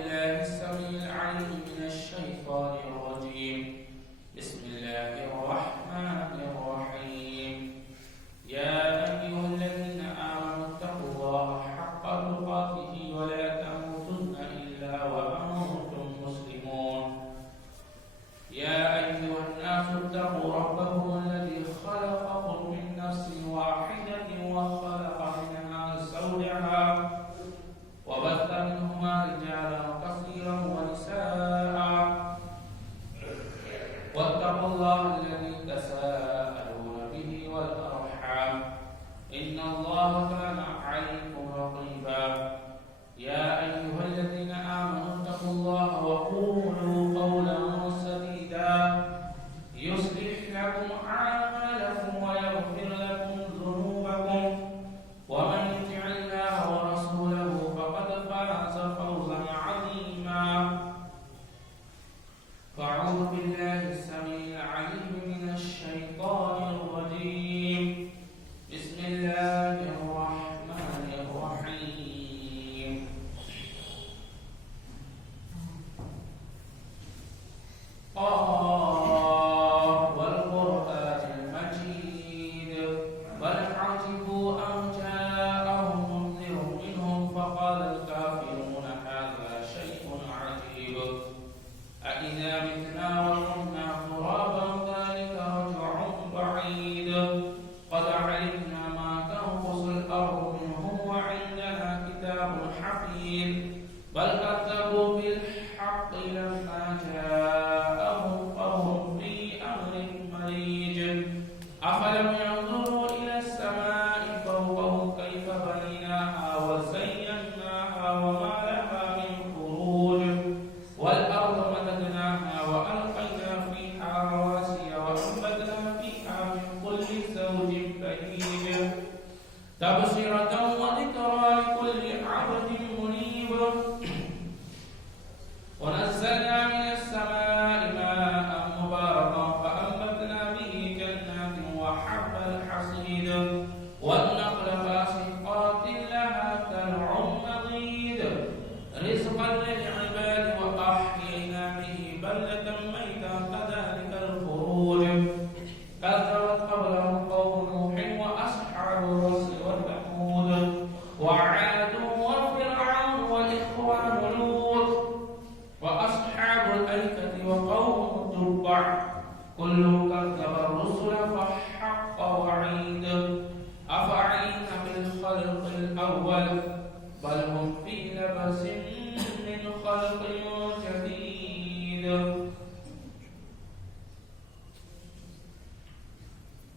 بالله السميع العليم من الشيطان الرجيم. بسم الله الرحمن الرحيم. يا أيها الذين آمنوا اتقوا الله حق تقاته ولا تموتن إلا وأنتم مسلمون. يا أيها الناس اتقوا ربكم الذي خلقكم من نفس واحدة وخلق منها زوجها وبث منهما رجالا كثيرا ونساء واتقوا الله الذي تساءلون به والأرحام إن الله كان عليكم رقيبا. يا أيها الذين آمنوا اتقوا الله وقولوا قولا سديدا يصلح لكم أعمالكم ويغفر لكم ذنوبكم ومن يطع الله ورسوله فقد فاز فوزا عظيما. فأعوذ بالله السميع العليم من الشيطان الرجيم. بسم الله الرحمن الرحيم. والقرآن المجيد بل عجبوا أن جاءهم منذر منهم فقال الكافرون هذا شيء عجيب أإذا متنا وكنا ترابا ذلك رجع بعيد قد علمنا ما تنقص الأرض منهم وعندنا كتاب حفيظ بل كذبوا بالحق لما جاءهم فهم في أمر مريج أفلم ينظروا إلى السماء فوقهم كيف بنيناها وزيناها وما لها من فروج والأرض مددناها وألقينا فيها رواسي وأنبتنا فيها من كل زوج بهيج تبصرة وذكرى لكل عبد منيب ونزلنا من السماء ماء مباركا فأنبتنا به جنات وحب الحصيد والنخل باسقات لها طلع نضيد رزقا للعباد وأحيينا به بلدة ميتا كذلك الخروج كذبت قبلهم قوم نوح وأصحاب الرس والثمود وعاد وفرعون والإخوان لوط وأصحاب الأيكة وقوم تبع كل كذب الرسل فحق وعيد أفعينا بالخلق الأول بل هم في لبس من خلق جديد.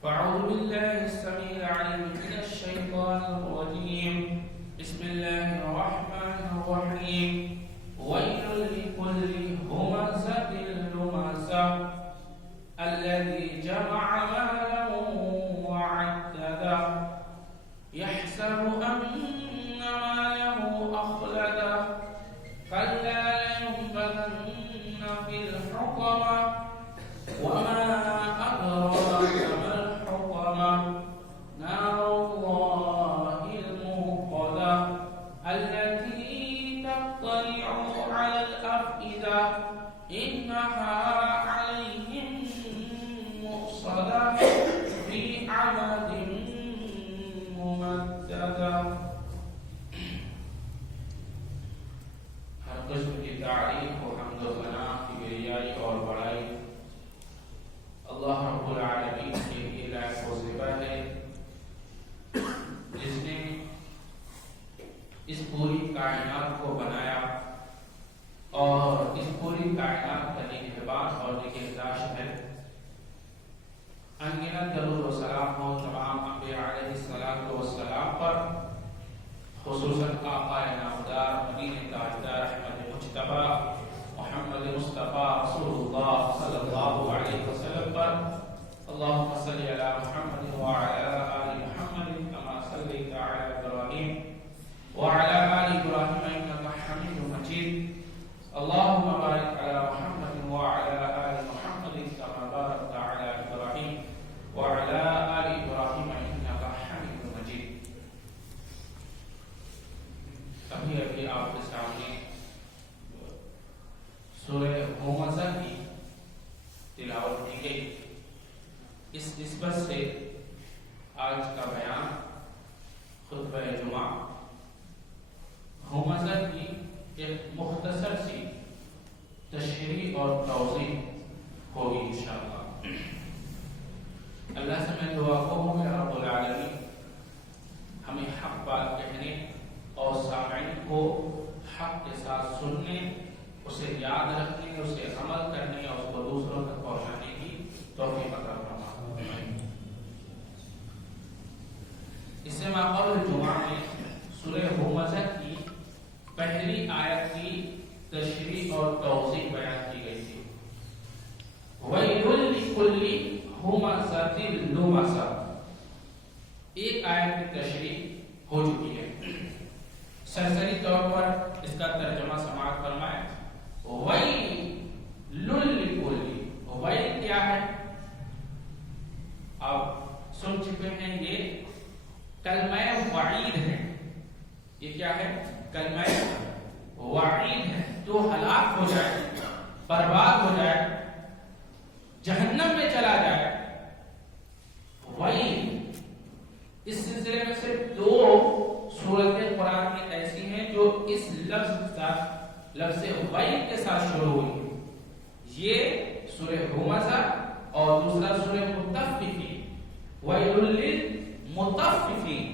فأعوذ بالله السميع العليم من الشيطان الرجيم. بسم الله الرحمن الرحيم. ويل لكل همزة لمزة الذي جمع مالا وعدده يحسب أن ماله أخلده كلا لينبذن في الحطمة وما أدراك ما الحطمة نار الله الموقدة التي تطلع على الأفئدة إنها عليهم مؤصدة في عمد ممددة. ہر قسم کی تعریف و حمد و ثنا کبریائی اور بڑائی اللہ رب العالمین کے لیے لائق و زیبا ہے جس نے اس پوری کائنات کو بنایا اور اس پوری کائنات کا نگہبان اور نگہداشت ہے. انگنت درود و سلام ہو تمام انبیاء علیہ الصلوۃ والسلام پر، خصوصاً آقا نامدار مدینہ تاجدار احمد مجتبی محمد مصطفیٰ رسول اللہ صلی اللہ علیہ وسلم پر. اللهم صل علی محمد وعلى آل محمد كما صليت على إبراهيم وعلى آل إبراهيم إنك حميد مجيد. اللهم بارك على محمد وعلى آل محمد كما باركت على إبراهيم وعلى آل إبراهيم إنك حميد مجيد. ابھی آپ کے سامنے سورہ ہمزہ کی تلاوت کی گئی. اس نسبت سے آج کا بیان خطبہ جمعہ ہمزہ کی ایک مختصر سی تشریح اور توضیح ہوگی انشاءاللہ. اللہ سے میں دعا کروں کہ رب العالمین ہمیں حق بات کہنے اور سامعین کو حق کے ساتھ سننے، اسے یاد رکھنے، اسے عمل کرنے اور اس کو دوسروں تک پہنچانے کی توفیق عطا فرمائے. اس سے ماقبل جمعہ میں سورہ ہمزہ کی پہلی آیت کی تشریح اور توضیح بیان کی گئی تھی. وَيْلٌ لِكُلِّ ہمزۃ لُمزہ ایک آیت کی تشریح ہو چکی ہے. سرسری طور پر اس کا ترجمہ سماعت فرمائیں. وَيْلٌ لِكُلِّ وَيْل کیا ہے؟ آپ سن چکے ہیں یہ کلمہ وعید ہے. یہ کیا ہے؟ کلمہ وعید ہے. جو ہلاک ہو جائے، برباد ہو جائے، جہنم میں چلا جائے. وعید اس سلسلے میں صرف دو سورتیں قرآن میں ایسی ہیں جو اس لفظ وعید کے ساتھ شروع ہوئی. یہ سورہ ہمزہ اور دوسرا سورہ مطففین. ویل للمطففین،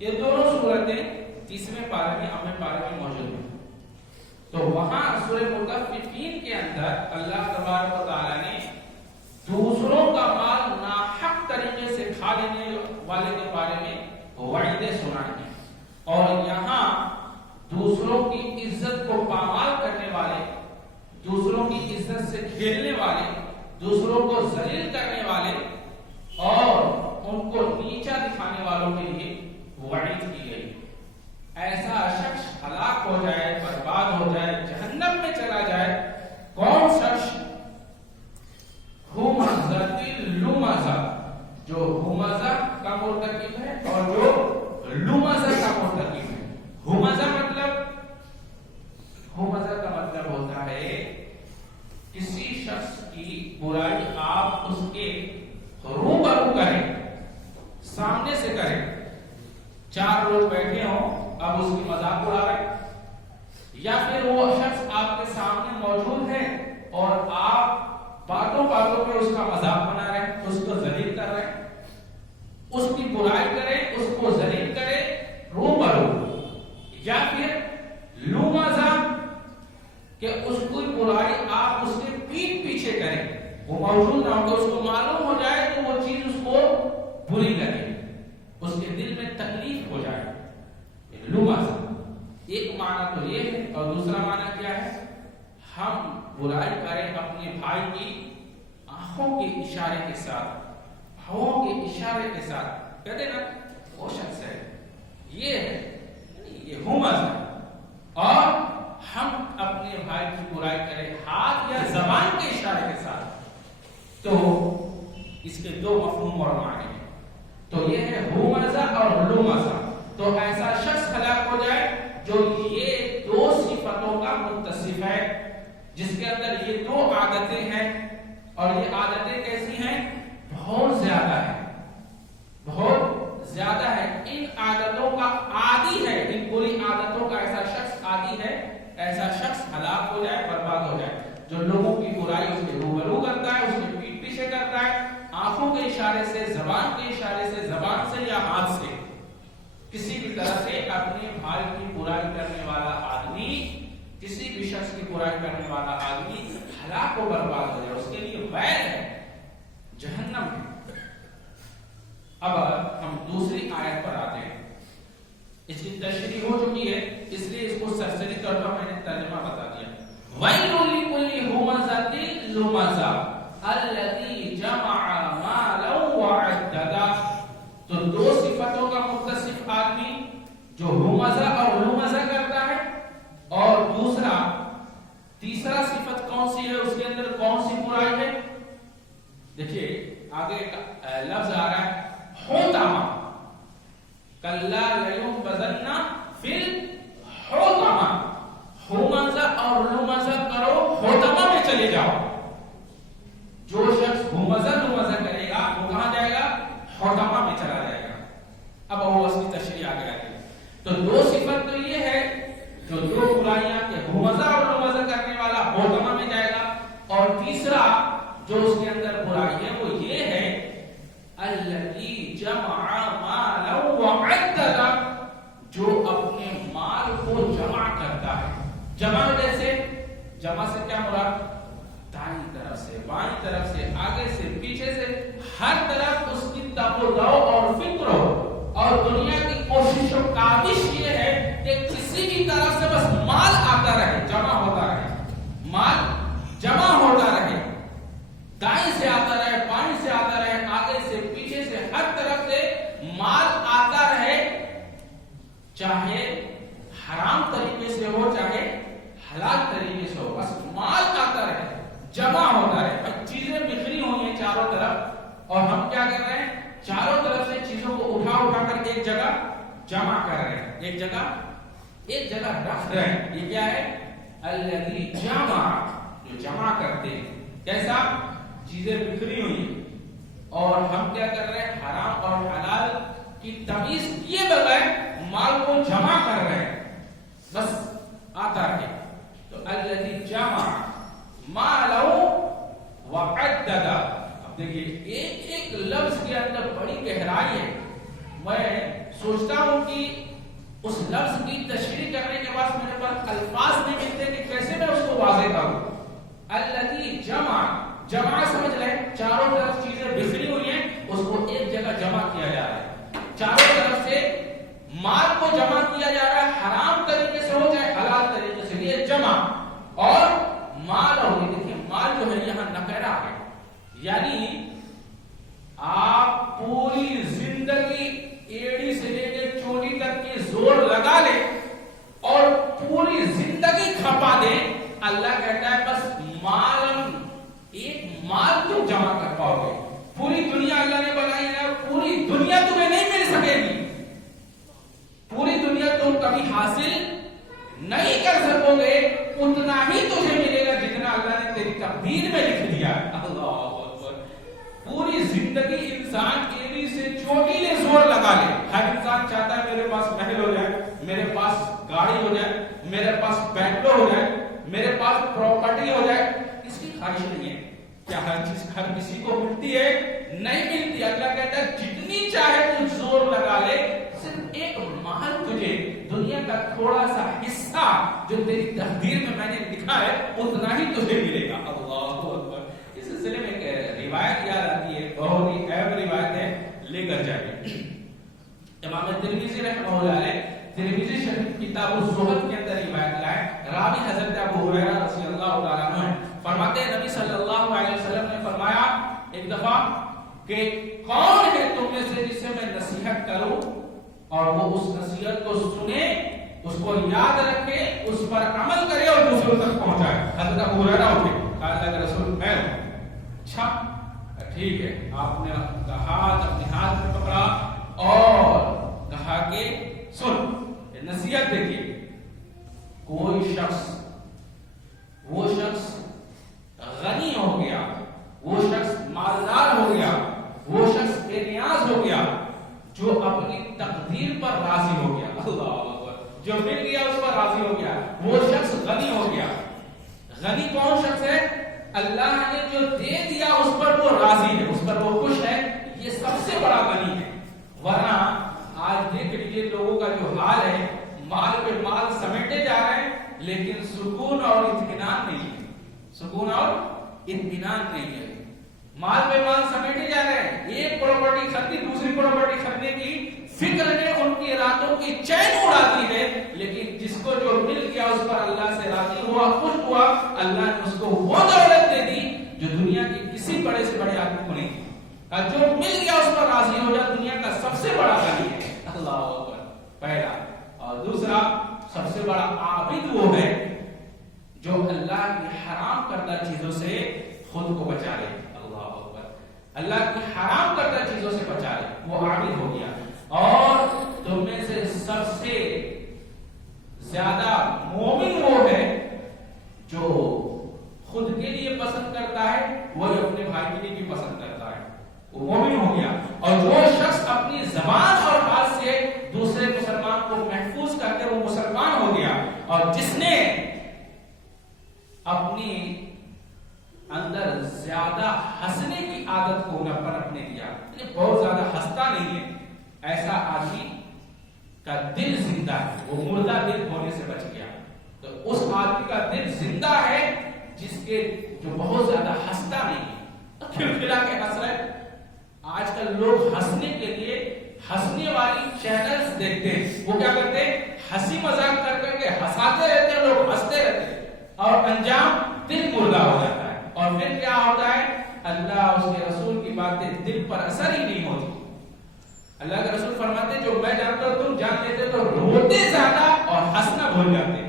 یہ دونوں سورتیں 30ویں پارے میں 8ویں پارے میں موجود ہیں. تو وہاں سورہ مطففین کے اندر اللہ تبارک و تعالی نے دوسروں کا مال ناحق طریقے سے کھا لینے والے کے بارے میں وعیدیں سنائی ہیں، اور یہاں دوسروں کی عزت کو پامال کرنے والے، دوسروں کی عزت سے کھیلنے والے، دوسروں کو ذلیل کرنے والے اور ان کو نیچا دکھانے والوں کے لیے وعید کی گئی. ایسا شخص ہلاک ہو جائے، برباد ہو جائے، جہنم میں چلا جائے. کون شخص؟ ہمزہ لمزہ، جو ہمزہ کا مرتکب ہے اور جو لمزہ کا مرتکب ہے. ہمزہ کا مطلب ہوتا ہے کسی شخص کی برائی آپ اس کے روبرو کریں، سامنے سے کریں. 4 لوگ بیٹھے ہوں، اب اس کی مذاق اڑا رہے ہیں، یا پھر وہ شخص آپ کے سامنے موجود ہے اور آپ باتوں میں اس کا مذاق بنا رہے ہیں، اس کو ذلیل کر رہے ہیں، اس کی برائی کریں، اس کو ذلیل کریں روبرو. یا پھر لمزہ کہ اس کی برائی آپ اس کے پیٹ پیچھے کریں، وہ موجود نہ ہو، اس کو معلوم ہو جائے تو وہ چیز اس کو بری لگے، اس کے دل میں تکلیف ہو جائے. لمزہ ایک معنی تو یہ ہے، اور دوسرا معنی کیا ہے؟ ہم برائی کریں اپنے بھائی کی آنکھوں کے اشارے کے ساتھ، ہاتھوں کے اشارے کے ساتھ کہتے نا وہ شخص ہے، یہ ہمزہ. اور ہم اپنے بھائی کی برائی کریں ہاتھ یا زبان کے اشارے کے ساتھ، تو اس کے 2 مفہوم اور معنی ہیں. تو یہ ہے ہمزہ اور لمزہ. تو ایسا شخص ہلاک ہو جائے جو یہ 2 صفتوں کا متصف ہے، جس کے اندر یہ 2 عادتیں ہیں. اور یہ عادتیں کیسی ہیں؟ بہت زیادہ ہے، بہت زیادہ ہے. ان عادتوں کا عادی ہے، ان بری عادتوں کا ایسا شخص عادی ہے. ایسا شخص ہلاک ہو جائے، برباد ہو جائے، جو لوگوں کی برائی اس کے روبرو کرتا ہے، اس کے پیٹ پیچھے کرتا ہے، آنکھوں کے اشارے سے، زبان کے اشارے سے، زبان سے یا ہاتھ سے، کسی بھی طرح سے اپنے بھائی کی برائی کرنے والا آدمی، کسی بھی شخص کی برائی کرنے والا آدمی ہلاک و برباد ہو جائے، اس کے لیے ویل ہے، جہنم ہے. اب ہم دوسری آیت پر آتے ہیں. اس کی تشریح ہو چکی ہے، اس لیے اس کو سرسری طور پر میں نے ترجمہ بتا دیا. وَيْلٌ لِكُلِّ ہُمَزَةٍ لُمَزَةٍ الَّذِي جَمَعَ مَالًا وَعَدَّدَهُ. تو 2 صفتوں کا متصف آدمی جو ہمزہ اور لمزہ کرتا ہے، اور تیسرا صفت کون سی ہے؟ اس کے اندر کون سی برائی ہے؟ دیکھیے آگے لفظ آ رہا ہے حوتما. کلا لینبذن فی الحوتما. ہمزہ اور لمزہ کرو، ہوتا چلے جاؤ. جو شخص ہمزہ کرے گا وہ کہاں جائے گا؟ حطمہ میں چلا جائے گا. اب وہ اس کی تشریح آگے آتی ہے. تو دو صفت تو یہ ہے جو دو برائیاں کے ہمزہ اور لمزہ کرنے والا حطمہ میں جائے گا. اور تیسرا جو اس کے اندر برائی ہے وہ یہ ہے الذی جمع مالا وعدد، جو اپنے مال کو جمع کرتا ہے. جمع جیسے جمع سے کیا مراد؟ دائیں طرف سے، بائیں طرف سے، آگے سے، پیچھے سے، ہر طرف اس کی توجہ اور فکر ہو. اور دنیا کی کوشش و کاوش یہ ہے کہ کسی بھی طرف سے بس مال آتا رہے، جمع ہوتا رہے، مال جمع ہوتا رہے، دائیں سے آتا رہے، بائیں سے آتا رہے، آگے سے، پیچھے سے، ہر طرف سے مال آتا رہے، چاہے حرام طریقے سے ہو چاہے حلال طریقے سے ہو، بس مال آتا رہے، جمع ہوتا رہے. چیزیں بکھری ہوئی ہیں چاروں طرف اور ہم کیا کر رہے ہیں؟ چاروں طرف سے چیزوں کو اٹھا کر ایک جگہ جمع کر رہے ہیں، ایک جگہ رکھ رہے ہیں. یہ کیا ہے؟ الذی جمع، جو جمع کرتے ہیں. کیسا؟ چیزیں بکھری ہوئی اور ہم کیا کر رہے ہیں؟ حرام اور حلال کی تمیز کیے بغیر مال کو جمع کر رہے ہیں، بس آتا ہے. تو الذی جمع مالا وعدد. اب دیکھیے ایک لفظ کے اندر بڑی گہرائی ہے. میں سوچتا ہوں کہ اس لفظ کی تشریح کرنے کے بعد میرے پاس الفاظ نہیں ملتے کہ کیسے میں اس کو واضح کروں. الذی جمع سمجھ رہے ہیں، چاروں طرف چیزیں بکھری ہوئی ہیں، اس کو ایک جگہ جمع کیا جا رہا ہے. چاروں طرف سے مال کو جمع کیا جا رہا ہے، حرام طریقے سے ہو چاہے حلال طریقے سے، یہ جمع. اور مال ہو، دیکھیے مال جو ہے یہاں نکرہ ہے، یعنی آپ پوری زندگی ایڑی سے لے کے چوٹی تک کی زور لگا لیں اور پوری زندگی کھپا دیں، اللہ کہتا ہے بس ایک مال تم جمع کر پاؤ گے. پوری دنیا اللہ نے بنائی ہے، پوری دنیا تمہیں نہیں مل سکے گی، پوری دنیا تم کبھی حاصل نہیں کر سکو گے. اتنا ہی تجھے ملے گا جتنا اللہ نے تیری تقدیر میں لکھ دیا. اللہ اکبر. پوری زندگی انسان ایڑی سے چوٹی لے زور لگا لے. ہر انسان چاہتا ہے میرے پاس محل ہو جائے، میرے پاس گاڑی ہو جائے، میرے پاس بینگلور ہو جائے، میرے پاس پراپرٹی ہو جائے. اس کی خواہش نہیں ہے. کیا ہر چیز ہر کسی کو ملتی ہے؟ نہیں ملتی. اللہ کہتا ہے جتنی چاہے تو زور لگا لے، صرف ایک مال تجھے، دنیا کا تھوڑا سا حصہ جو تیری تقدیر میں نے لکھا ہے اتنا ہی تجھے ملے گا. اللہ اکبر. اس سلسلے میں ایک روایت یاد آتی ہے، بہت ہی اہم روایت ہے، لے کر جائیے. امام ترمذی رحمہ اللہ علیہ ترمذی شریف کتاب الزہد کے اندر روایت لائے. راوی حضرت ابو ہریرہ رضی اللہ تعالیٰ عنہ ہیں. فرماتے ہیں نبی صلی اللہ علیہ وسلم نے فرمایا ایک دفعہ کہ کون ہے تم میں سے جسے میں نصیحت کروں اور وہ اس نصیحت کو سنے، اس کو یاد رکھے، اس پر عمل کرے اور دوسروں تک پہنچائے. حضرت ابو ہریرہ اٹھے، کہا اللہ کے رسول میں ہوں. اچھا ٹھیک ہے. آپ نے اپنے ہاتھ میں پکڑا اور کہا کہ سن نصیحت دیکھیے. کوئی شخص، وہ شخص غنی ہو گیا، وہ شخص مالدار ہو گیا، وہ شخص بے نیاز ہو گیا جو اپنی تقدیر پر راضی ہو گیا. اللہ اکبر. جو مل گیا اس پر راضی ہو گیا، وہ شخص غنی ہو گیا. غنی کون شخص ہے؟ اللہ نے جو دے دیا اس پر وہ راضی ہے، اس پر وہ خوش ہے. یہ سب سے بڑا غنی ہے. ورنہ آج دیکھ لیجیے لوگوں کا جو حال ہے، مال پہ مال سمیٹے جا رہے ہیں لیکن سکون اور اطمینان نہیں ہے. سکون اور اطمینان نہیں ہے. مال پہ مال سمیٹے جا رہے ہیں. ایک پراپرٹی خریدی دوسری پراپرٹی خریدنے کی فکر نے ان کی راتوں کی چین اڑا دی ہے، لیکن جس کو جو مل گیا اس پر اللہ سے راضی ہوا، خوش ہوا. اللہ نے اس کو وہ دولت دے دی جو دنیا کے کسی بڑے سے بڑے آدمی کو نہیں دی. جو مل گیا اس پر راضی ہو جائے، دنیا کا سب سے بڑا غنی ہے. اللہ اکبر. پہلا. اور دوسرا سب سے بڑا عابد وہ ہے جو اللہ کی حرام کردہ چیزوں سے خود کو بچا لے. اللہ اکبر. اللہ کی حرام کردہ چیزوں سے بچا لے، وہ عابد ہو گیا. اور تم میں سے سب سے زیادہ مومن وہ ہے جو خود کے لیے پسند کرتا ہے وہی اپنے بھائی کے لیے بھی پسند کرتا ہے، وہ مومن ہو گیا۔ اور جو شخص اپنی زبان اور ہاتھ سے دوسرے مسلمان کو محفوظ کرتے وہ مسلمان ہو گیا۔ اور جس نے اپنی اندر زیادہ ہنسنے کی عادت کو نہ پنپنے دیا، بہت زیادہ ہنستا نہیں ہے، ایسا آدمی کا دل زندہ ہے، وہ مردہ دل ہونے سے بچ گیا۔ تو اس آدمی کا دل زندہ ہے جس کے جو بہت زیادہ ہنستا نہیں ہے، کھلکھلا کے ہنس رہے۔ آج کل لوگ ہنسنے کے لیے ہنسنے والی چینلز دیکھتے ہیں، وہ کیا کرتے ہیں، ہنسی مذاق کر کر کے ہنساتے رہتے ہیں، لوگ ہنستے رہتے ہیں، اور انجام دل مردہ ہو جاتا ہے۔ اور پھر کیا ہوتا ہے، اللہ اس کے رسول کی باتیں دل پر اثر ہی نہیں ہوتی۔ اللہ کے رسول فرماتے ہیں جو میں جانتا ہوں تم جان لیتے تو روتے زیادہ اور ہنسنا بھول جاتے،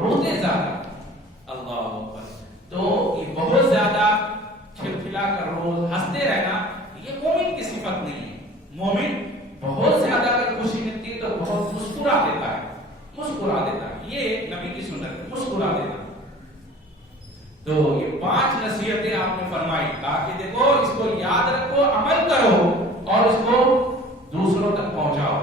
روتے زیادہ۔ اللہ اکبر۔ تو یہ بہت زیادہ کھلکھلا کر روز ہنستے رہنا یہ مومن کی صفت نہیں ہے۔ مومن بہت زیادہ اگر خوشی ملتی ہے تو بہت مسکرا دیتا ہے، مسکرا دیتا ہے، یہ نبی کی سنت ہے، مسکرا دیتا۔ تو یہ 5 نصیحتیں آپ نے فرمائی، کہا کہ دیکھو اس کو یاد رکھو، عمل کرو اور اس کو دوسروں تک پہنچاؤ۔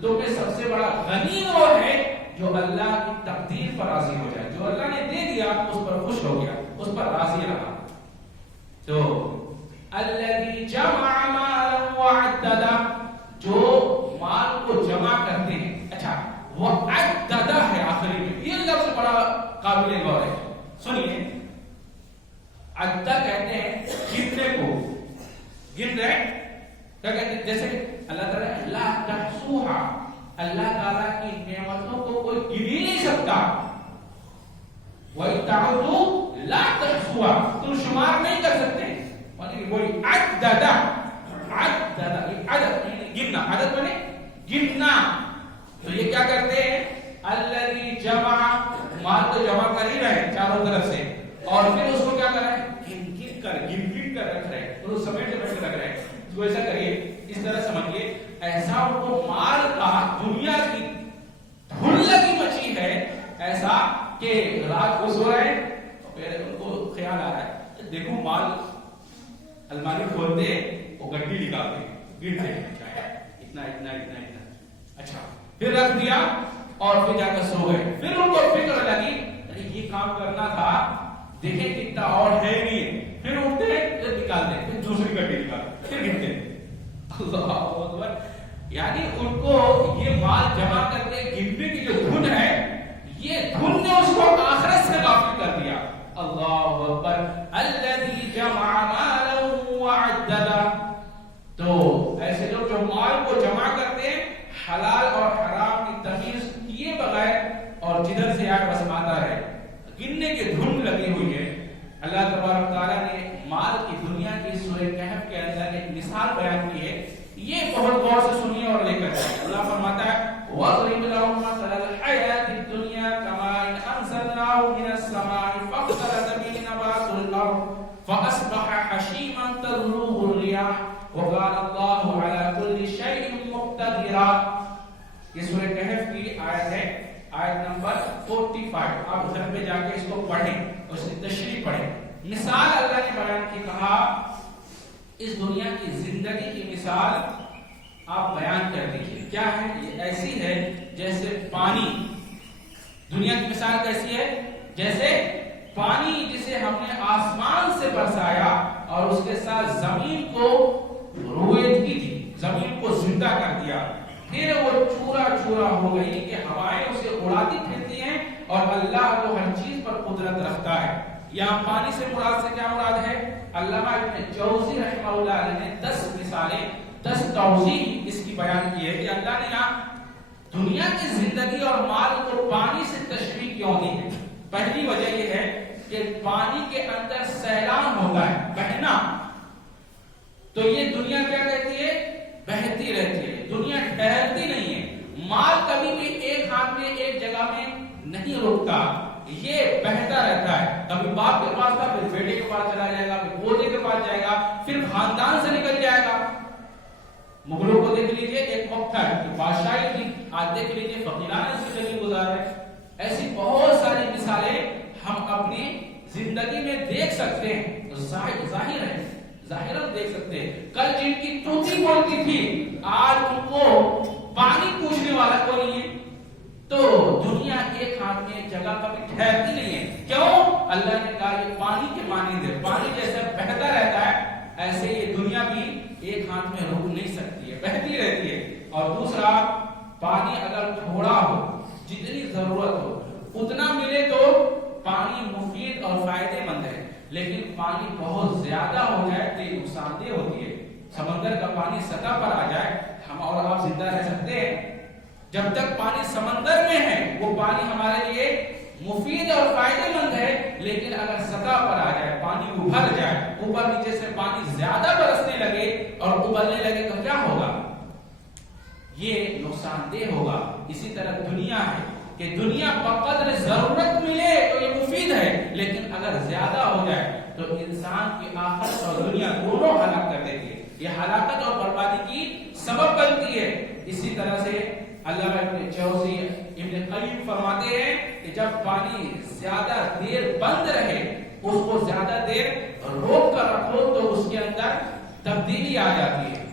تم میں سب سے بڑا غنی وہ ہے جو اللہ کی تقدیر پر راضی ہو جائے، جو اللہ نے دے دیا اس پر خوش ہو گیا، اس پر راضی رہا۔ تو الذی جمع مالا وعددا، جو مال کو جمع کرتے ہیں، اچھا وہ عددا ہے آخری میں، یہ لفظ بڑا قابل غور ہے۔ سنیے، عددا کہتے ہیں گننے کو، گن رہے کیا کہتے ہیں، جیسے اللہ تعالیٰ لا تحصوها، اللہ تعالیٰ کی نعمتوں کو کوئی گن ہی نہیں سکتا۔ وَإِن تَعُدُّوا لَا تُحْصُوهَا، تم شمار نہیں کر سکتے۔ وہی عددا، عددا یہ عدد گننا، عدد بنے گننا۔ تو یہ کیا کرتے ہیں، الذی جمع، مال تو جمع کر ہی رہے چاروں طرف سے، اور پھر اس کو کیا کر رہے ہیں، گن کر رکھ رہے ہیں، اور سمیٹ سمیٹ رکھ رہے ہیں۔ تو ایسا کریے، اس طرح سمجھیے، ایسا ان کو مال کا دنیا کی دھن لگی مچی ہے، ایسا کہ رات کو سو رہے ہیں پھر ان کو خیال آ رہا ہے دیکھو مال، الماری کھولتے وہ گڈی نکالتے گرتے اتنا اتنا اتنا اتنا، اچھا پھر رکھ دیا اور پھر جا کر سو گئے۔ پھر ان کو فکر لگی یہ کام کرنا تھا، دیکھیں کتنا اور ہے نہیں، پھر اٹھتے پھر نکالتے، پھر دوسری گڈی نکالتے، پھر گرتے۔ اللہ اکبر۔ یعنی ان کو یہ مال جمع کرتے گننے کی جو دھن ہے، یہ دھن نے اس کو آخرت سے غافل کر دیا۔ اللہ اکبر۔ الذی جمع مالا وعددا، تو ایسے لوگ جو مال کو جمع کرتے ہیں حلال اور حرام کی تمیز کیے بغیر، اور جدھر سے آئے بس آتا ہے، گننے کی دھن لگی ہوئی ہے۔ اللہ تبارک تعالیٰ نے مال کی دنیا کی سورہ کہف کے اندر ایک مثال بیان کی ہے، یہ بہت غور سے سنیے اور لے کر جائیں۔ اللہ فرماتا ہے وَاضْرِبْ لَهُم مَثَلَ الْحَيَاةِ الدُّنْيَا كَمَاءٍ أَنزَلْنَاهُ مِنَ السَّمَاءِ فَاخْتَلَطَ بِهِ نَبَاتُ الْأَرْضِ فَأَصْبَحَ حَشِيمًا تَذْرُوهُ الرِّيَاحُ وَكَانَ اللَّهُ عَلَى كُلِّ شَيْءٍ مُقْتَدِرًا۔ یہ سورہ کہف کی آیت ہے، آیت نمبر 45۔ آپ گھر پہ جا کے اس کو پڑھیں، اس کی تشریح پڑھیں۔ مثال اللہ نے بیان کی، کہا اس دنیا کی زندگی کی مثال آپ بیان کر دیجئے، کیا ہے؟ یہ ایسی ہے جیسے پانی، دنیا کی مثال کیسی ہے؟ جیسے پانی جسے ہم نے آسمان سے برسایا اور اس کے ساتھ زمین کو رویدگی دی، زمین کو زندہ کر دیا، پھر وہ چورا چورا ہو گئی کہ ہوائیں اسے اڑاتی پھرتی ہیں، اور اللہ تو ہر چیز پر قدرت رکھتا ہے۔ یہاں پانی سے مراد سے کیا مراد ہے؟ علامہ ابن جوزی رحمہ اللہ علیہ نے 10 مثالیں، 10 توضیح اس کی بیان کی ہے کہ اللہ نے یہاں دنیا کی زندگی اور مال کو پانی سے تشبیہ کیوں دی ہے۔ پہلی وجہ یہ ہے کہ پانی کے اندر سیلان ہوتا ہے، بہنا، تو یہ دنیا کیا کہتی ہے؟ بہتی رہتی ہے، دنیا ٹھہرتی نہیں ہے۔ مال کبھی بھی ایک ہاتھ میں ایک جگہ میں نہیں رکتا، یہ بہتا رہتا ہے، کبھی باپ کے پاس تھا پھر بیٹے کے پاس چلا جائے گا، پھر پوتے کے پاس جائے گا، پھر خاندان سے نکل جائے گا۔ مغلوں کو دیکھ لیجئے، ایک وقت تھا کہ بادشاہی تھی، آج دیکھ لیجئے فقیرانہ زندگی گزار رہے۔ ایسی بہت ساری مثالیں ہم اپنی زندگی میں دیکھ سکتے ہیں، ظاہر ہے، ظاہراً دیکھ سکتے ہیں۔ کل جن کی طوطی بولتی تھی آج ان کو پانی پوچھنے والا کوئی نہیں ہے۔ تو دنیا ایک ہاتھ میں ایک جگہ کبھی ٹھہرتی نہیں ہے۔ کیوں؟ اللہ نے کہا یہ پانی کے مانند ہے، پانی جیسے بہتا رہتا ہے ایسے یہ دنیا بھی ایک ہاتھ میں رک نہیں سکتی ہے، بہتی رہتی ہے۔ اور دوسرا، پانی اگر تھوڑا ہو، جتنی ضرورت ہو اتنا ملے تو پانی مفید اور فائدے مند ہے، لیکن پانی بہت زیادہ ہو جائے تو یہ نقصان دہ ہوتی ہے۔ سمندر کا پانی سطح پر آ جائے ہم اور آپ زندہ رہ سکتے ہیں؟ جب تک پانی سمندر میں ہے وہ پانی ہمارے لیے مفید اور فائدہ مند ہے، لیکن اگر سطح پر آ جائے، پانی ابھر جائے، اوپر نیچے سے پانی زیادہ برسنے لگے اور ابلنے لگے تو کیا ہوگا؟ یہ نقصان دہ ہوگا۔ اسی طرح دنیا ہے کہ دنیا بقدر ضرورت ملے تو یہ مفید ہے، لیکن اگر زیادہ ہو جائے تو انسان کی آخرت اور دنیا دونوں ہلاک کر دیتی ہے، یہ ہلاکت اور بربادی کی سبب بنتی ہے۔ اسی طرح سے علامہ ابن جوزی ابن قیم فرماتے ہیں کہ جب پانی زیادہ دیر بند رہے، اس کو زیادہ دیر روک کر رکھو تو اس کے اندر تبدیلی آ جاتی ہے،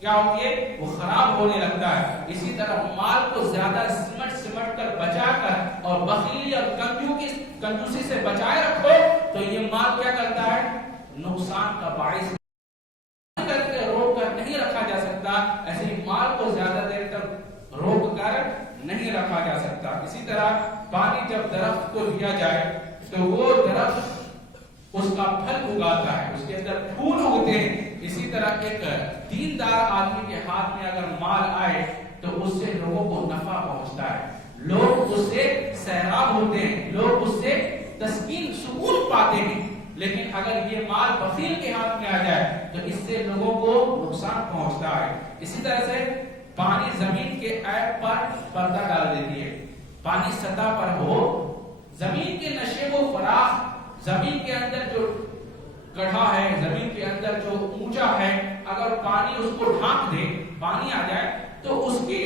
کیا ہوتی ہے؟ وہ خراب ہونے لگتا ہے۔ اسی طرح مال کو زیادہ سمٹ کر بچا کر اور بخیلی اور کنجوسی سے بچائے رکھو تو یہ مال کیا کرتا ہے؟ نقصان کا باعث کر کے روک کر نہیں رکھا جا سکتا، ایسے ہی مال کو زیادہ دیر تک روک کر نہیں رکھا جا سکتا۔ اسی طرح پانی جب درخت کو دیا جائے تو وہ درخت اس کا پھل اگاتا ہے، اس کے اندر پھول اگتے ہیں۔ اسی طرح ایک دیندار آدمی کے ہاتھ میں اگر مال آئے تو اس سے لوگوں کو نفع پہنچتا ہے، لوگ اس سے سیراب ہوتے ہیں، لوگ اس سے تسکین سکون پاتے ہیں۔ لیکن اگر یہ مال بخیل کے ہاتھ میں آ جائے تو اس سے لوگوں کو نقصان پہنچتا ہے۔ اسی طرح سے پانی زمین کے عیب پر پردہ ڈال دیتی ہے۔ پانی سطح پر ہو، زمین کے نشیب و فراخ، زمین کے اندر جو گڑھا ہے، زمین کے اندر جو اونچا ہے، اگر پانی اس کو ڈھانک دے، پانی آ جائے تو اس کی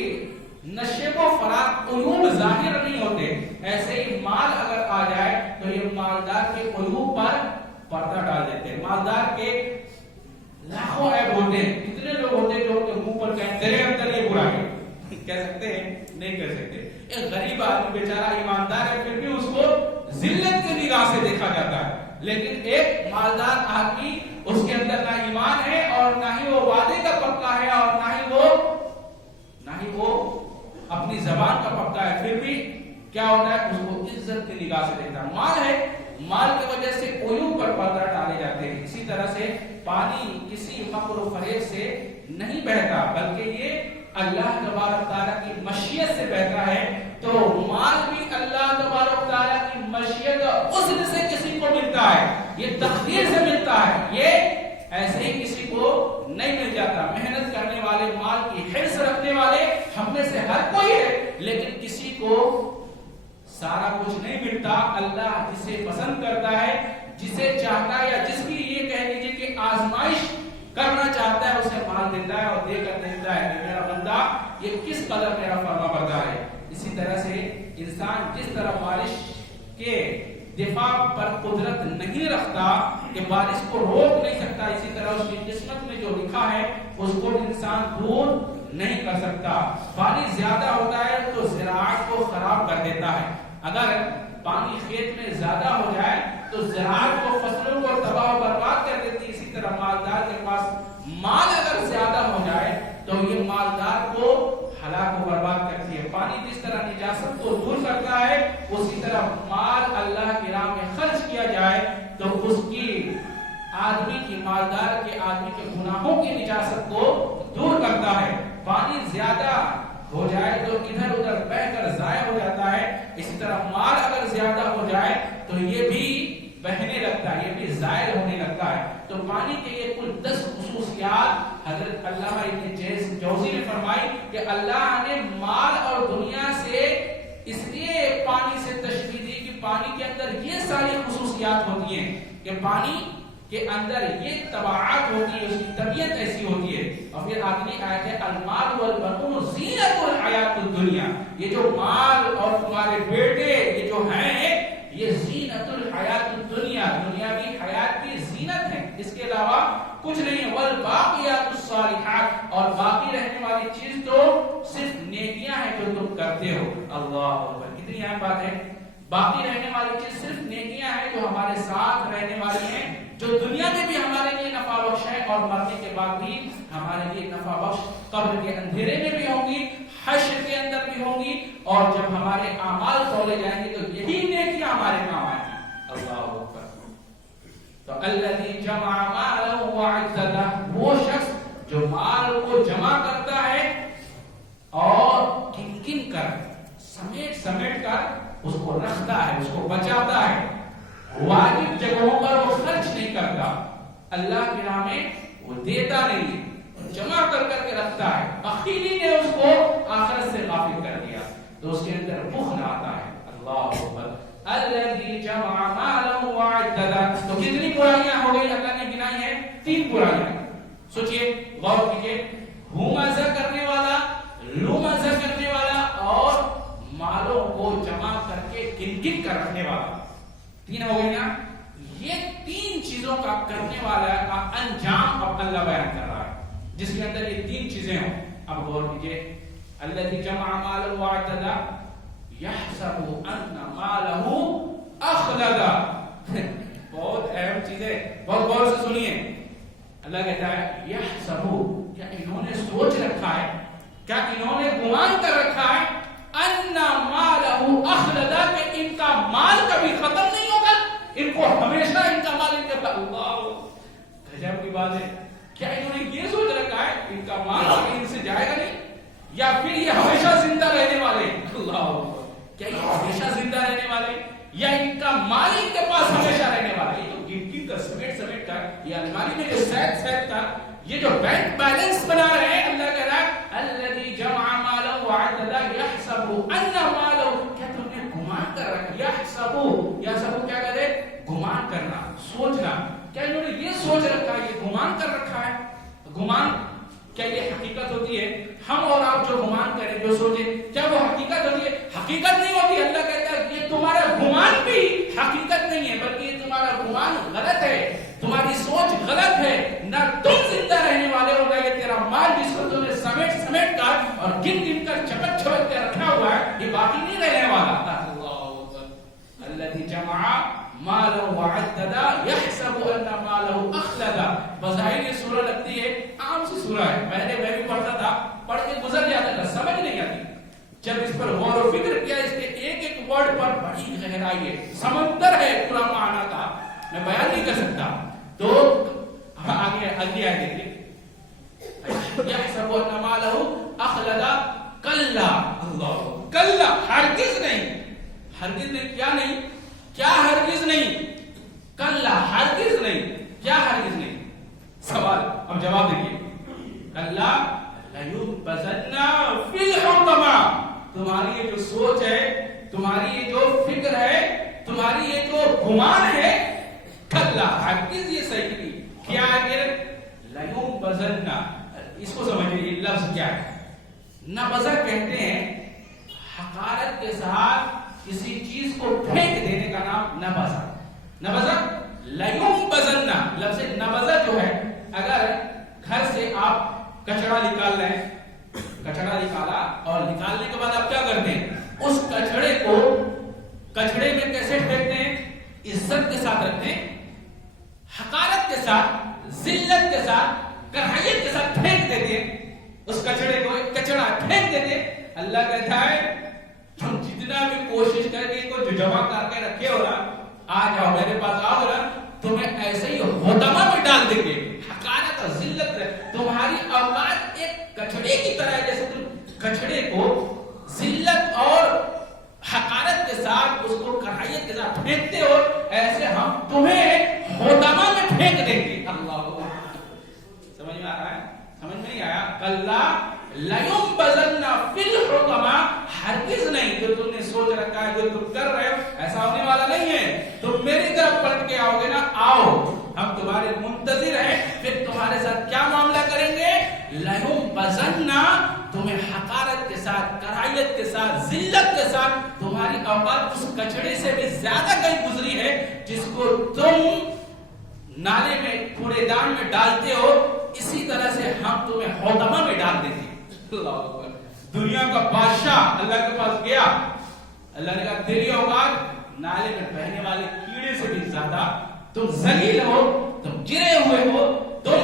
نشیب و فراخ عیوب ظاہر نہیں ہوتے۔ ایسے ہی مال اگر آ جائے تو یہ مالدار کے عیوب پر پردہ ڈال دیتے ہیں۔ مالدار کے لاکھوں عیب ہوتے ہیں، کتنے لوگ ہوتے ہیں جو ان کے منہ پر کہیں تیرے اندر یہ برائی ہے، کہہ سکتے ہیں؟ نہیں کہہ سکتے۔ ایک غریب آدمی بیچارہ ایماندار ہے پھر بھی اس کو ذلت کی نگاہ سے دیکھا جاتا ہے، لیکن ایک مالدار آدمی اس کے اندر نہ ایمان ہے اور نہ ہی وہ وعدے کا پکا ہے اور نہ ہی وہ اپنی زبان کا پکا ہے، پھر بھی کیا ہوتا ہے؟ اس کو عزت کی نگاہ سے دیکھتا ہے۔ مال ہے، مال کی وجہ سے عیوب پر پردہ ڈالے جاتے ہیں۔ اسی طرح سے پانی کسی فقر و فریب سے نہیں بہتا، بلکہ یہ اللہ تبارک تعالیٰ کی مشیت سے بہتا ہے۔ تو مال بھی اللہ تبارک تعالیٰ کی مشیت اور عزم سے کسی کو ملتا ہے، یہ تقدیر سے ملتا ہے، یہ ایسے ہی کسی کو نہیں مل جاتا۔ محنت کرنے والے، مال کی حرص رکھنے والے ہم میں سے ہر کوئی ہے، لیکن کسی کو سارا کچھ نہیں ملتا۔ اللہ جسے پسند کرتا ہے، جسے چاہتا ہے، یا جس کی یہ کہہ لیجیے کہ آزمائش کرنا چاہتا ہے، اسے مال دیتا ہے اور دے کر دیتا ہے کہ میرا بندہ یہ کس قدر میرا فرما بردار ہے۔ اسی طرح سے انسان جس طرح بارش کے دفاع پر قدرت نہیں رکھتا کہ بارش کو روک نہیں سکتا، اسی طرح اس کی قسمت میں جو لکھا ہے اس کو انسان دور نہیں کر سکتا۔ پانی زیادہ ہوتا ہے تو زراعت کو خراب کر دیتا ہے۔ اگر پانی کھیت میں زیادہ ہو جائے تو زراعت کو، فصلوں کو تباہ و برباد کر دیتی ہے۔ اسی طرح مالدار کے پاس مال اگر زیادہ ہو جائے تو یہ مالدار کو ہلاک و برباد کرتی ہے۔ پانی جس طرح نجاست کو دور کرتا ہے، اسی طرح مال اللہ کی راہ میں خرچ کیا جائے تو اس کی آدمی کی، مالدار کے آدمی کے گناہوں کی نجاست کو دور کرتا ہے۔ پانی زیادہ ہو جائے تو ادھر ادھر بہ کر ضائع ہو جاتا ہے، اسی طرح مال اگر زیادہ ہو جائے تو یہ بھی بہنے لگتا ہے، یہ بھی ضائع ہونے لگتا ہے۔ تو پانی کے یہ کل 10 خصوصیات حضرت علامہ ابن جوزی نے فرمائی کہ اللہ نے مال اور دنیا سے اس لیے پانی سے تشبیہ دی کہ پانی کے اندر یہ ساری خصوصیات ہوتی ہیں کہ پانی کے اندر یہ طباعت ہوتی ہے، اس کی طبیعت ایسی ہوتی ہے۔ اور پھر آخری آیت ہے المال والبنون زینت الحیات الدنیا، یہ جو مال اور تمہارے بیٹے یہ جو ہیں یہ زینت الحیات حیات الدنیا، دنیاوی حیات کی زینت ہے، اس کے علاوہ کچھ نہیں ہے. والباقیات الصالحات، اور باقی رہنے والی چیز تو صرف نیکیاں ہیں جو تم کرتے ہو. اللہ اکبر، کتنی اہم بات ہے. باقی رہنے والی چیز صرف نیکیاں ہیں جو ہمارے ساتھ رہنے والی ہیں، جو دنیا میں بھی ہمارے لیے نفع بخش ہے اور مرنے کے بعد بھی ہمارے لیے نفع بخش، قبر کے اندھیرے میں بھی ہوں گی، حشر کے اندر بھی ہوں گی، اور جب ہمارے اعمال تولے جائیں گے تو یہی نیکیاں ہمارے کام آئیں گی. اللہ اکبر. تو الذی جمع مالہ وعددہ، وہ شخص جو مال کو جمع کرتا ہے اور گن گن کر، سمیٹ کر اس کو رکھتا ہے، اس کو بچاتا ہے. واجب جگہوں پر وہ خرچ نہیں کرتا، اللہ کی راہ میں وہ دیتا نہیں، جمع کر کے رکھتا ہے. بخیلی نے اس کو آخرت سے غافل کر دیا تو اس کے اندر بخل آتا ہے. اللہ اکبر. الذی جمع مالہ وعددہ. تو کتنی برائیاں ہو گئی اللہ نے گنائی ہیں؟ 3 برائیاں. سوچئے، غور کیجئے. ہمزہ کرنے والا، لمزہ کرنے والا، اور مالوں کو جمع کر کے گن کر رکھنے والا. 3 ہو گئی نا. یہ 3 چیزوں کا کرنے والا کا انجام اب اللہ بیان کر رہا ہے، جس کے اندر یہ 3 چیزیں ہوں. اب غور کیجئے. الذی جمع مالہ وعددہ یحسب ان مالہ اخلدہ. بہت اہم چیز ہے، بہت غور سے سنیے. اللہ کہتا ہے یحسب، کیا انہوں نے سوچ رکھا ہے، کیا انہوں نے گمان کر رکھا ہے ان مالہ اخلدہ، کہ ان کا مال کبھی ختم نہیں ہوگا، ان کو ہمیشہ ان کا مال ان کے پاس. اللہ، گجب کی بات ہے. کیا انہوں نے یہ سوچ رکھا ہے ان کا مال کبھی ان سے جائے گا نہیں، یا پھر یہ ہمیشہ زندہ رہنے والے؟ اللہ، کیا یہ ہمیشہ زندہ رہنے والے، یا ان کا مال ان کے پاس ہمیشہ رہنے والا؟ یہ تو گن کر سمیٹ کر، یہ الماری میں جو سیٹ کر، یہ جو بینک بیلنس بنا رہے ہیں. اللہ کہہ رہا ہے الذی جمع مالہ وعددہ یحسب ان مالہ، کیا تم نے گمان کر رکھا؟ یحسب کیا کرے؟ گمان کرنا، سوچنا. کیا انہوں نے یہ سوچ رکھا ہے، یہ گمان کر رکھا ہے؟ گمان کیا یہ حقیقت ہوتی ہے؟ ہم اور آپ جو گمان کریں، جو سوچیں، کیا وہ حقیقت ہوتی ہے؟ حقیقت نہیں ہوتی. اللہ کہتا ہے یہ تمہارا گمان بھی حقیقت نہیں ہے، بلکہ یہ تمہارا گمان غلط ہے، تمہاری سوچ غلط ہے. نہ تم زندہ رہنے والے ہو، نہ یہ تیرا مال جس کو تم نے سمیٹ کر اور گن کر چپک کے رکھا ہوا ہے، یہ باقی نہیں رہنے والا. الذی جمع مالہ وعددہ یحسب ان مالہ اخلدہ. بظاہر یہ سورہ لگتی ہے عام سی سورہ ہے، پہلے میں بھی پڑھتا تھا، پڑھ کے گزر جاتا تھا، سمجھ نہیں آتی. جب اس پر غور و فکر کیا، اس کے ایک ورڈ پر بڑی گہرائی ہے، سمندر ہے پورا معنی کا، میں بیان نہیں کر سکتا. تو آگے آیت دیکھیے. یحسب ان مالہ اخلدہ کلا. اللہ، کلا، ہرگز نہیں. ہرگز نہیں، کیا نہیں؟ کیا ہرگز نہیں؟ کلا، ہرگز نہیں. کیا ہرگز نہیں؟ سوال، اب جواب دیکھیے. کلا لینبذن فی الحطمہ. تمہاری یہ جو سوچ ہے، تمہاری یہ جو فکر ہے، تمہاری یہ جو گمان ہے، کلا، ہرگز یہ صحیح نہیں. کیا ہے؟ لینبذن. اس کو سمجھیں، یہ لفظ کیا ہے؟ نبذہ کہتے ہیں حقارت کے ساتھ کسی چیز کو پھینک دینے کا نام نبذہ. نبذہ لینبذن. لفظ نبذہ جو ہے، اگر گھر سے آپ کچڑا نکال رہے ہیں، کچڑا نکالا اور نکالنے کے بعد آپ کیا کرتے ہیں؟ اس کچڑے کو کچڑے میں کیسے پھینکتے ہیں؟ عزت کے ساتھ رکھتے ہیں، حقارت کے ساتھ، ذلت کے ساتھ، کرہیت کے ساتھ پھینک دیتے ہیں. اس کچڑے کو کچڑا پھینک دیتے ہیں. اللہ کہتا ہے تم جتنا بھی کوشش کر کے کو جو جمع کر کے رکھے ہو رہا، آ جاؤ میرے پاس آؤ رہا، تمہیں ایسے ہی ہوتما میں ڈال دیں گے. حقارت اور ذلت ہے. تمہاری اوقات ایک کچڑے کی طرح ہے، جیسے تم کچڑے کو ذلت اور حقارت کے ساتھ، اس کو کرہیت کے ساتھ پھینکتے ہو، ایسے ہم تمہیں ہوتما میں پھینک دیں گے. اللہ، سمجھ میں آ رہا ہے؟ سمجھ میں نہیں آیا؟ کلا لینبذن فی الحطمہ. ہرگز نہیں. جو تم نے سوچ رکھا ہے، جو تم کر رہے ہو، ایسا ہونے والا نہیں ہے. تم میری طرف پلٹ کے آؤ گے نا، آؤ، ہم تمہارے منتظر ہیں. پھر تمہارے ساتھ کیا معاملہ کریں گے؟ لینبذن. تمہیں حقارت کے ساتھ، کرائیت کے ساتھ، ذلت کے ساتھ، تمہاری بعض اوقات اس کچڑے سے بھی زیادہ کہیں گزری ہے جس کو تم نالے میں کوڑے دان میں ڈالتے ہو، اسی طرح سے ہم تمہیں حوتمہ میں ڈال دیتے ہیں۔ اللہ اکبر۔ دنیا کا بادشاہ اللہ کے پاس گیا، اللہ نے کہا تیری اوقات نالے میں بہنے والے کیڑے سے بھی زیادہ، تم ذلیل ہو، تم گرے ہوئے ہو، تم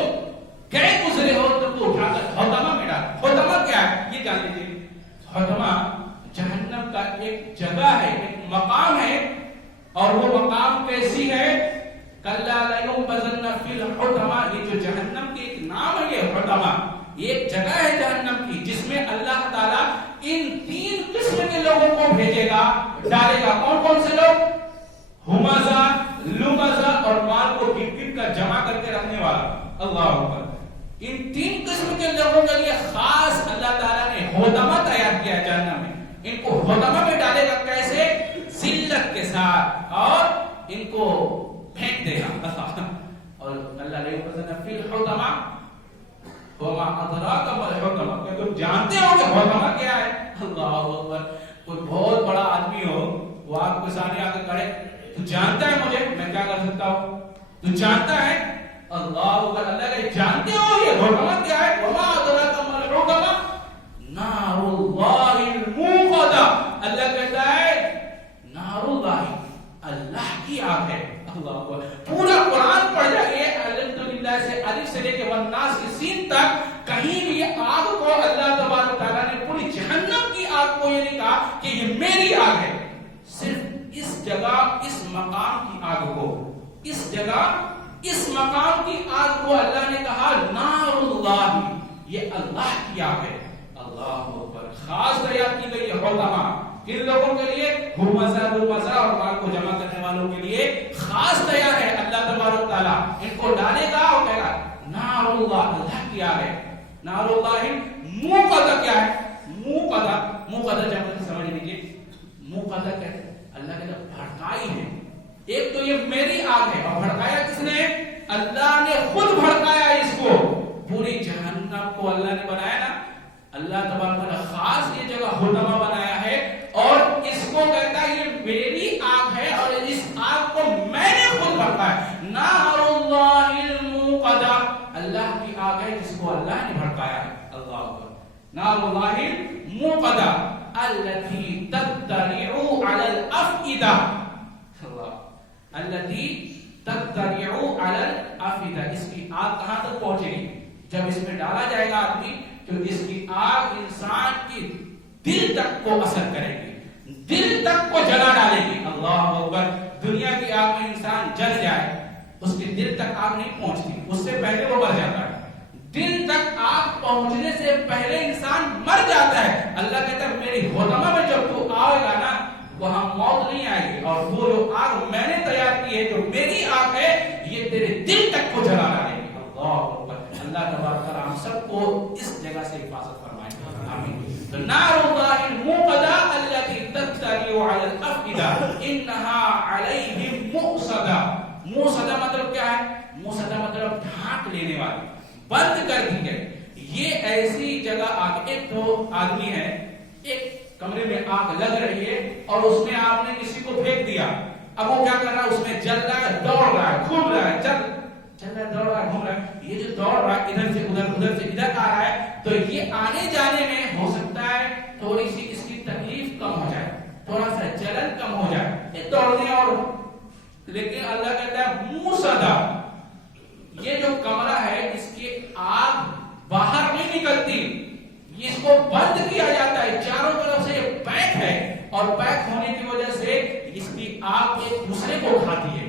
گئے گزرے ہو، تم کو اٹھا کر حوتمہ میں ڈال۔ حوتمہ کیا ہے یہ جان لیجیے۔ حوتمہ جہنم کا ایک جگہ ہے، ایک مقام ہے، اور وہ مقام کیسی ہے؟ کلا لینبذن فی الحطمہ، یہ جو جہنم کی ایک نام ہے یہ حطمہ، یہ ایک جگہ ہے جہنم کی جس میں اللہ تعالیٰ ان 3 قسم کے لوگوں کو بھیجے گا، ڈالے گا۔ کون کون سے لوگ؟ ہمزہ، لمزہ اور مال کو گن گن کر جمع کر کے رکھنے والا۔ اللہ اکبر۔ ان 3 قسم کے لوگوں کے لیے خاص اللہ تعالیٰ نے حطمہ تیار کیا ہے جہنم میں۔ ان کو حطمہ میں ڈالے گا، کیسے؟ ذلت کے ساتھ، اور ان کو پھینک دے گا۔ اور اللہ نے فی الحطمہ وما ادراک ما الحطمہ، کہ تم جانتے ہو کہ حطمہ کیا ہے؟ اللہ اکبر۔ کوئی بہت بڑا آدمی ہو، وہ آپ کے سامنے آ کر کہے تو جانتا ہے مجھے میں کیا کر سکتا ہوں؟ تو جانتا ہے؟ اللہ اکبر۔ اللہ کہ جانتے ہو یہ حطمہ کیا ہے؟ وما ادراک ما الحطمہ نار اللہ الموقدہ۔ اللہ کہتا ہے نار اللہ، اللہ کی آگ ہے۔ اللہ اکبر۔ پورا قرآن پڑھ جائیے الحمدللہ سے الف سے لے کے والناس کی سین تک، کہیں بھی آگ کو اللہ تبارک و تعالیٰ نے پوری جہنم کی آگ کو یہ نہیں کہا کہ یہ میری آگ ہے، صرف اس جگہ اس مقام کی آگ کو، اس جگہ اس مقام کی آگ کو اللہ نے کہا نار اللہ، یہ اللہ کی آگ ہے۔ اللہ اکبر۔ خاص تیار کی گئی ہے حطمہ کن لوگوں کے لیے؟ ہمزہ، لمزہ اور مال کو جمع کرنے والوں کے لیے خاص تیار ہے۔ اللہ تبارک تعالیٰ ان کو ڈالے گا اور کہے گا نار اللہ، اللہ کی آگ ہے۔ نار اللہ موقدہ کیا ہے؟ موقدہ، موقدہ جب سمجھ لیجیے، موقدہ کہتے ہیں اللہ کے جب بھڑکائی ہے۔ ایک تو یہ میری آگ ہے، اور بھڑکایا کس نے؟ اللہ نے خود بھڑکایا اس کو۔ پوری جہنم کو اللہ نے بنایا نا، اللہ تبارک تعالیٰ خاص یہ جگہ حطمہ بنایا ہے، اور اس کو کہتا ہے یہ میری آگ ہے، اور اس آگ کو میں نے خود بھڑکایا۔ نار اللہ الموقدہ، اللہ کی آگ ہے جس کو اللہ نے بھڑکایا ہے۔ اللہ اکبر۔ نار اللہ الموقدہ التي تطلع على الافئدہ، التي تطلع على الافئدہ، اس کی آگ کہاں تک پہنچے گی؟ جب اس میں ڈالا جائے گا آدمی تو اس کی آگ انسان کی دل تک کو اثر کرے گی، دل تک کو جلا ڈالے گی۔ اللہ اکبر۔ دنیا کی آگ میں انسان جل جائے، اس کے دل تک آگ نہیں پہنچتی، اس سے پہلے وہ مر جاتا ہے۔ دل تک آگ پہنچنے سے پہلے انسان مر جاتا ہے۔ اللہ کہتا ہے میری حطمہ میں جب تو آئے گا نا، وہاں موت نہیں آئے گی، اور وہ جو آگ میں نے تیار کی ہے جو میری آگ ہے، یہ تیرے دل تک کو جلا ڈالے گی۔ اللہ اکبر۔ اللہ تبارک تعالیٰ ہم سب کو اس جگہ سے حفاظت فرمائے، آمین۔ تو نار اللہ الموقدہ التي تطلع على الافئدہ انها علیہم مؤصدہ۔ مؤصدہ مطلب کیا ہے؟ مؤصدہ مطلب ڈھانک لینے والی، بند کر دی گئی۔ یہ ایسی جگہ آگ، ایک تو آدمی ہے، ایک کمرے میں آگ لگ رہی ہے، اور اس میں آپ نے کسی کو پھینک دیا، اب وہ کیا کر رہا ہے؟ اس میں جل رہا ہے، دوڑ رہا ہے، گھوم رہا ہے، چل رہا ہے، دوڑ رہا ہے، گھوم رہا ہے۔ یہ جو دوڑ رہا ہے ادھر سے ادھر، ادھر سے ادھر آ رہا ہے، تو یہ آنے جانے میں ہو سکتا ہے تھوڑی سی اس کی تکلیف کم ہو جائے، تھوڑا سا جلن کم ہو جائے، یہ دوڑنے اور، لیکن اللہ کہتا ہے موصدہ، یہ جو کمرہ ہے اس کی آگ باہر نہیں نکلتی، اس کو بند کیا جاتا ہے، چاروں طرف سے یہ پیک ہے، اور پیک ہونے کی وجہ سے اس کی آگ ایک دوسرے کو کھاتی ہے۔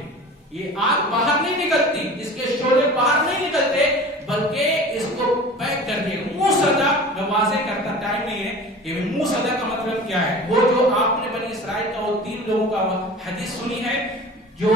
یہ آگ باہر نہیں نکلتی، اس کے شعلے باہر نہیں نکلتے، بلکہ اس کو پیک کر دیا۔ موصدہ میں واضح کرتا، ٹائم نہیں ہے، یہ موصدہ کا مطلب کیا ہے؟ وہ جو آپ نے بنی اسرائیل کا وہ 3 لوگوں کا حدیث سنی ہے جو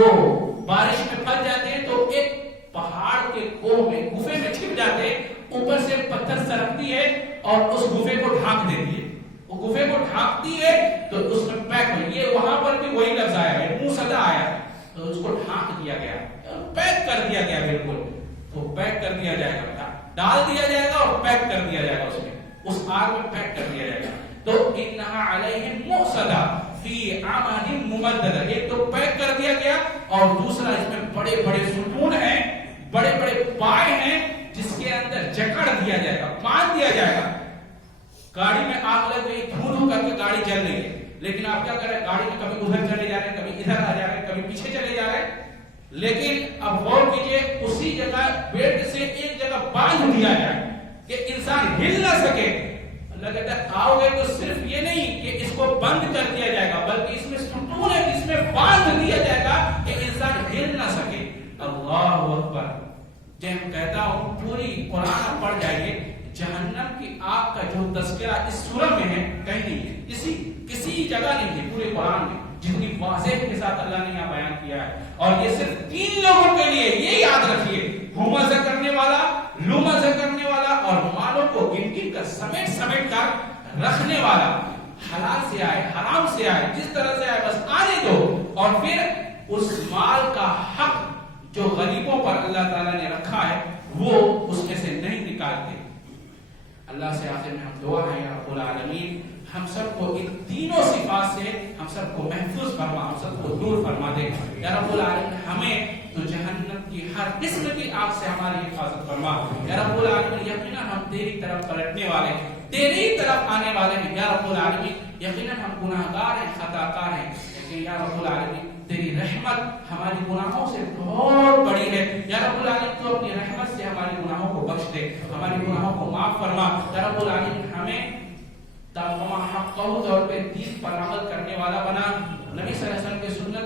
بارش میں پھنس جاتے ہیں تو ایک پہاڑ کے کوہ میں، گفے میں چھپ جاتے ہیں، اوپر سے پتھر سرکتی ہے اور اس گفے کو ڈھانک دیتی ہے، وہ گفے کو ڈھانکتی ہے تو اس میں پیک ہو۔ یہ وہاں پر بھی وہی لفظ آیا ہے، موصدہ آیا ہے، تو اس کو ڈھانک دیا گیا، پیک کر دیا گیا، بالکل تو پیک کر دیا جائے گا، ڈال دیا جائے گا اور پیک کر دیا جائے گا، اس میں اس آگ میں پیک کر دیا جائے گا۔ تو انہا علیہم مؤصدہ فی عمد ممدد، ایک تو پیک کر دیا گیا اور دوسرا اس میں بڑے بڑے ستون ہیں، بڑے بڑے پائے ہیں جس کے اندر جکڑ دیا جائے گا، باندھ دیا جائے گا. گاڑی میں آگ لگ گئی، دھو دھو کر کے گاڑی چل رہی ہے، لیکن آپ کیا کر رہے ہیں، گاڑی میں کبھی ادھر چلے جا رہے ہیں، کبھی ادھر آ جا رہے ہیں، کبھی پیچھے چلے جا رہے ہیں. لیکن اب غور کیجئے، اسی جگہ بیلٹ سے ایک جگہ باندھ دیا جائے کہ انسان ہل نہ سکے. اللہ کہتا ہے آؤ گے تو صرف یہ نہیں کہ اس کو بند کر دیا جائے گا، بلکہ اس میں ستون ہے، اس میں باندھ دیا جائے گا کہ انسان ہل نہ سکے. اللہ اکبر. جب کہتا ہوں پوری قرآن پڑھ جائیے، جہنم کی آگ کا جو تذکرہ اس سورہ میں ہے کہیں نہیں ہے، کسی جگہ نہیں ہے پورے قرآن میں جتنی واضح کے ساتھ اللہ نے یہاں بیان کیا ہے. اور یہ صرف 3 لوگوں کے لیے، یہ یاد رکھیے، ہمزہ کرنے والا، لمزہ کرنے والا اور مالوں کو گن گن کر سمیٹ کر رکھنے والا. حلال سے آئے، حرام سے آئے، جس طرح سے آئے بس آنے دو. اور پھر اس مال کا حق جو غریبوں پر اللہ تعالیٰ نے رکھا ہے وہ اس میں سے نہیں نکالتے. اللہ سے آخر میں ہم دعا ہے یا رب العالمین ہم سب کو ان تینوں صفات سے ہم سب کو محفوظ فرما، ہم سب کو دور فرما دے. یا رب العالمین ہمیں تو جہنم کی ہر قسم کی آگ سے ہماری حفاظت فرما. یا رب العالمین یقیناً ہم تیری طرف پلٹنے والے، تیری طرف آنے والے ہیں. یا رب العالمین یقیناً ہم گناہگار ہیں، خطا کار ہیں، لیکن یا رب العالمین تیری رحمت ہماری گناہوں سے بہت بڑی ہے. یا رب العالمین تو اپنی رحمت سے ہماری گناہوں کو بخش دے، ہماری گناہوں کو معاف فرما. یا رب العالمین ہمیں حق طور پہ دین پر عمل کرنے والا بنا، نبی صلی اللہ علیہ وسلم کے سنت